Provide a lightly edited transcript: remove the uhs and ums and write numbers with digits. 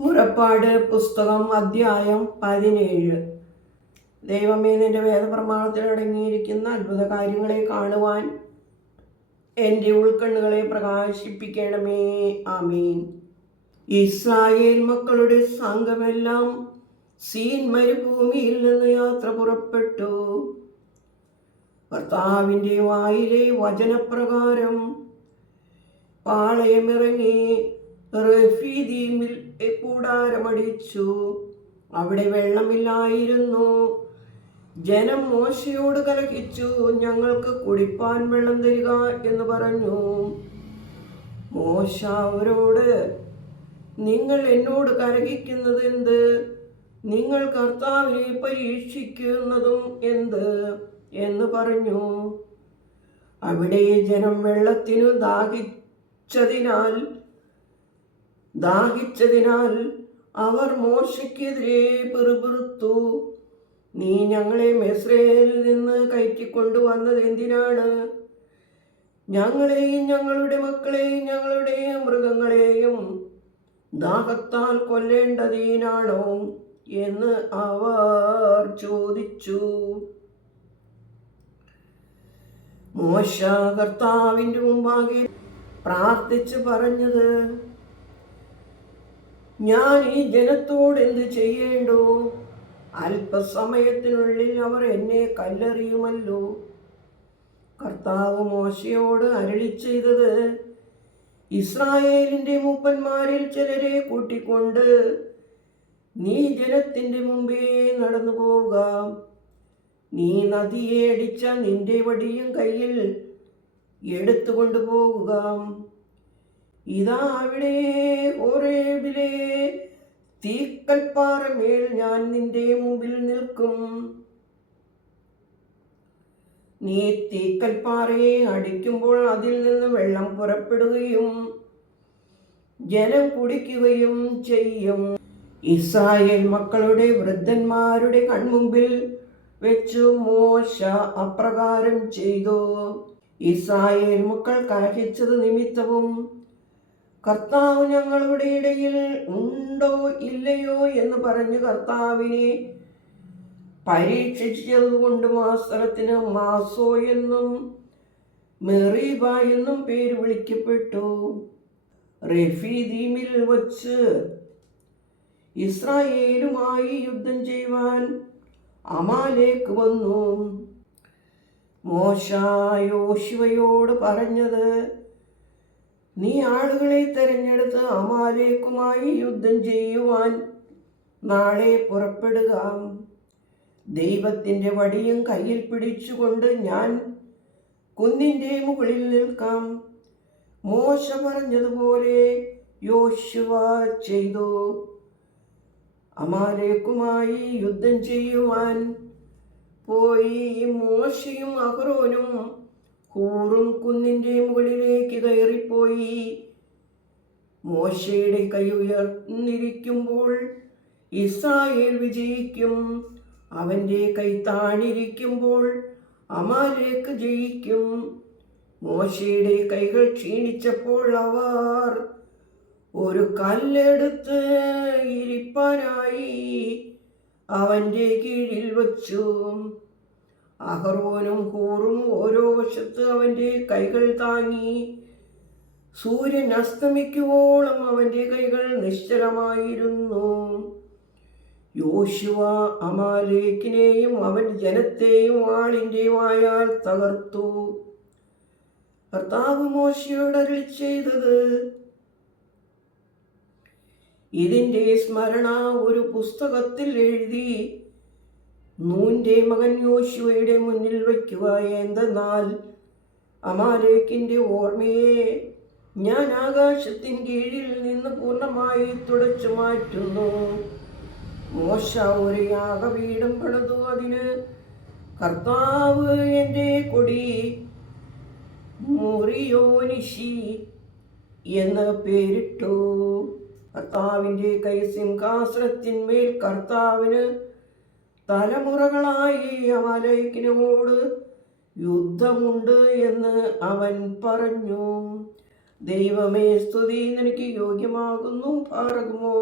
പുറപ്പാട് പുസ്തകം അധ്യായം 17. ദൈവമേ, നിന്റെ വേദപ്രമാണത്തിൽ അടങ്ങിയിരിക്കുന്ന അത്ഭുത കാര്യങ്ങളെ കാണുവാൻ എൻ്റെ ഉൾക്കണ്ണുകളെ പ്രകാശിപ്പിക്കണമേ. ആമീൻ. ഇസ്രായേൽ മക്കളുടെ സംഘമെല്ലാം സീൻ മരുഭൂമിയിൽ നിന്ന് യാത്ര പുറപ്പെട്ടു. കർത്താവിൻ്റെ വായിലെ വചനപ്രകാരം പാളയമിറങ്ങി റഫീദീമിൽ കൂടാരമടിച്ചു. അവിടെ വെള്ളമില്ലായിരുന്നു. ജനം മോശയോട് കലഹിച്ചു, ഞങ്ങൾക്ക് കുടിപ്പാൻ വെള്ളം തരിക എന്ന് പറഞ്ഞു. മോശ അവരോട്, നിങ്ങൾ എന്നോട് കലഹിക്കുന്നത് എന്ത്? നിങ്ങൾ കർത്താവിനെ പരീക്ഷിക്കുന്നതും എന്ത് എന്ന് പറഞ്ഞു. അവിടെ ജനം വെള്ളത്തിനു ദാഹിച്ചതിനാൽ അവർ മോശയ്ക്കെതിരെ പിറുപിറുത്തു. നീ ഞങ്ങളെ മിസ്രയീമിൽ നിന്ന് കയറ്റിക്കൊണ്ടുവന്നത് എന്തിനാണ്? ഞങ്ങളെയും ഞങ്ങളുടെ മക്കളെയും ഞങ്ങളുടെ മൃഗങ്ങളെയും ദാഹത്താൽ കൊല്ലേണ്ടതിനാണോ എന്ന് അവർ ചോദിച്ചു. മോശ കർത്താവിൻ്റെ മുമ്പാകെ പ്രാർത്ഥിച്ച് പറഞ്ഞത്, ഞാൻ ഈ ജനത്തോട് എന്ത് ചെയ്യേണ്ടു? അല്പസമയത്തിനുള്ളിൽ അവർ എന്നെ കല്ലെറിയുമല്ലോ. കർത്താവ് മോശയോട് അരുളി ചെയ്തത്, ഇസ്രായേലിൻ്റെ മൂപ്പന്മാരിൽ ചിലരെ കൂട്ടിക്കൊണ്ട് നീ ജനത്തിൻ്റെ മുമ്പേ നടന്നു പോവുക. നീ നദിയെ അടിച്ച നിന്റെ വടിയും കയ്യിൽ എടുത്തുകൊണ്ടു പോകുക. ഇതാ അവിടെ ഹോരേബിലെ തീക്കൽപ്പാറമേൽ ഞാൻ നിന്റെ മുമ്പിൽ നിൽക്കും. നീ തീക്കൽപ്പാറയെ അടിക്കുമ്പോൾ അതിൽ നിന്ന് വെള്ളം പുറപ്പെടുകയും ജനം കുടിക്കുകയും ചെയ്യും. ഇസ്രായേൽ മക്കളുടെ വൃദ്ധന്മാരുടെ കൺമുമ്പിൽ വെച്ചു മോശ അപ്രകാരം ചെയ്തു. ഇസ്രായേൽ മക്കൾ കലഹിച്ചത് നിമിത്തവും കർത്താവ് ഞങ്ങളുടെ ഇടയിൽ ഉണ്ടോ ഇല്ലയോ എന്ന് പറഞ്ഞ് കർത്താവിനെ പരീക്ഷിച്ചതുകൊണ്ടും ആ സ്ഥലത്തിന് മാസോ എന്നും മെറീബ എന്നും പേര് വിളിക്കപ്പെട്ടു. റഫീദീമിൽ വച്ച് ഇസ്രായേലുമായി യുദ്ധം ചെയ്യുവാൻ അമാലേക്ക് വന്നു. മോശ യോശുവയോട് പറഞ്ഞത്, നീ ആളുകളെ തെരഞ്ഞെടുത്ത് അമാലേക്കുമായി യുദ്ധം ചെയ്യുവാൻ നാളെ പുറപ്പെടുക. ദൈവത്തിൻ്റെ വടിയും കയ്യിൽ പിടിച്ചുകൊണ്ട് ഞാൻ കുന്നിൻ്റെ മുകളിൽ നിൽക്കാം. മോശ പറഞ്ഞതുപോലെ യോശുവ ചെയ്തു. അമാലേക്കുമായി യുദ്ധം ചെയ്യുവാൻ പോയി മോശയും അഹ്റോനും ഹൂറും കുന്നിൻ്റെ മുകളിലേക്ക് കയറിപ്പോയി. മോശയുടെ കൈ ഉയർന്നിരിക്കുമ്പോൾ ഇസ്രായേൽ വിജയിക്കും, അവൻ്റെ കൈ താണിരിക്കുമ്പോൾ അമാലേക്ക് ജയിക്കും. മോശയുടെ കൈകൾ ക്ഷീണിച്ചപ്പോൾ അവർ ഒരു കല്ലെടുത്ത് ഇരിപ്പാനായി അവൻ്റെ കീഴിൽ വച്ചു. അഹ്റോനും ഹൂറും ഓരോ വശത്ത് അവൻ്റെ കൈകൾ താങ്ങി. സൂര്യൻ അസ്തമിക്കുവോളം അവൻ്റെ കൈകൾ നിശ്ചലമായിരുന്നു. യോശുവ അമാലേക്കിനെയും അവൻ ജനത്തെയും വാളിൻ്റെ വായാൽ തകർത്തു. കർത്താവ് മോശയോട് അരുളി ചെയ്തത്, ഇതിൻ്റെ സ്മരണ ഒരു പുസ്തകത്തിൽ എഴുതി നൂന്റെ മകൻ യോശുവയുടെ മുന്നിൽ വയ്ക്കുക. എന്തെന്നാൽ അമാലേക്കിൻ്റെ ഓർമ്മയെ ഞാൻ ആകാശത്തിൻ കീഴിൽ നിന്ന് പൂർണ്ണമായി തുടച്ചു മാറ്റുന്നു. മോശ ഒരു യാഗപീഠം പണിതു. അതിന് കർത്താവ് എൻ്റെ കൊടി മുറിയോനിഷി എന്ന് പേരിട്ടു. കർത്താവിൻ്റെ കൈ സിംഹാസനത്തിന്മേൽ കർത്താവിന് തലമുറകളായി അമാലേക്കിനോട് യുദ്ധമുണ്ട് എന്ന് അവൻ പറഞ്ഞു. ദൈവമേ, സ്തുതി നിനക്ക് യോഗ്യമാകുന്നു. പാറകുമോ